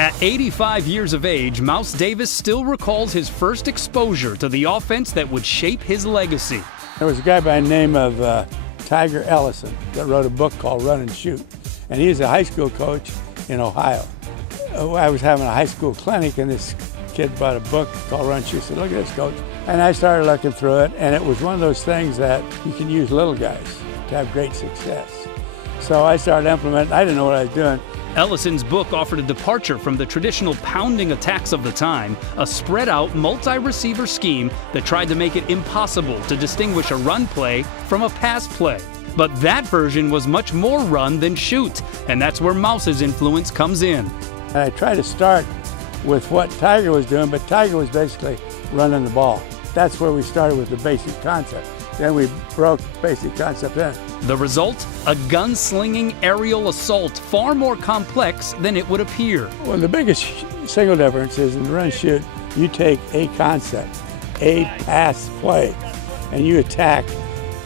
At 85 years of age, Mouse Davis still recalls his first exposure to the offense that would shape his legacy. There was a guy by the name of Tiger Ellison that wrote a book called Run and Shoot, and he was a high school coach in Ohio. I was having a high school clinic, and this kid bought a book called Run and Shoot. I said, "Look at this, coach." And I started looking through it, and it was one of those things that you can use little guys to have great success. So I started implementing. I didn't know what I was doing. Ellison's book offered a departure from the traditional pounding attacks of the time, a spread-out, multi-receiver scheme that tried to make it impossible to distinguish a run play from a pass play. But that version was much more run than shoot, and that's where Mouse's influence comes in. And I tried to start with what Tiger was doing, but Tiger was basically running the ball. That's where we started with the basic concept. Then we broke basic concept in. The result? A gunslinging aerial assault far more complex than it would appear. Well, the biggest single difference is in the run and shoot, you take a concept, a pass play, and you attack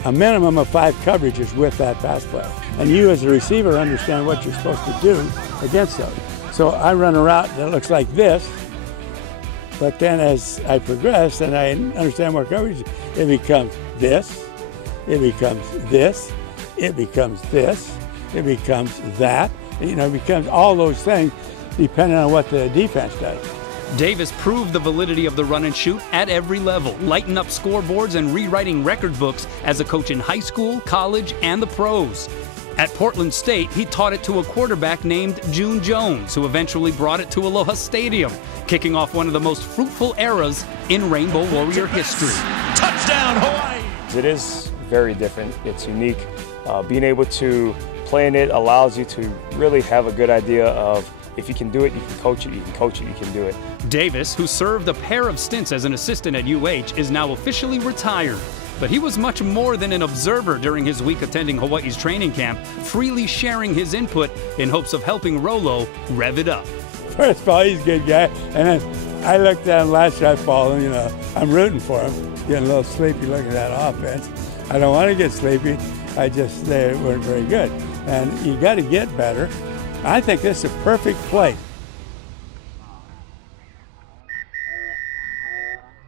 a minimum of 5 coverages with that pass play. And you as a receiver understand what you're supposed to do against those. So I run a route that looks like this, but then as I progress and I understand more coverage, it becomes this, it becomes this, it becomes this, it becomes that. It becomes all those things depending on what the defense does. Davis proved the validity of the run and shoot at every level, lighting up scoreboards and rewriting record books as a coach in high school, college, and the pros. At Portland State, he taught it to a quarterback named June Jones, who eventually brought it to Aloha Stadium, kicking off one of the most fruitful eras in Rainbow Warrior history. Touchdown, Hawaii! It is very different. It's unique. Being able to play in it allows you to really have a good idea of if you can do it, you can coach it, you can coach it, you can do it. Davis, who served a pair of stints as an assistant at UH, is now officially retired. But he was much more than an observer during his week attending Hawaii's training camp, freely sharing his input in hopes of helping Rolo rev it up. First of all, he's a good guy. And then I looked at him last year, I followed him, I'm rooting for him. Getting a little sleepy looking at that offense. I don't want to get sleepy. They weren't very good. And you got to get better. I think this is a perfect play.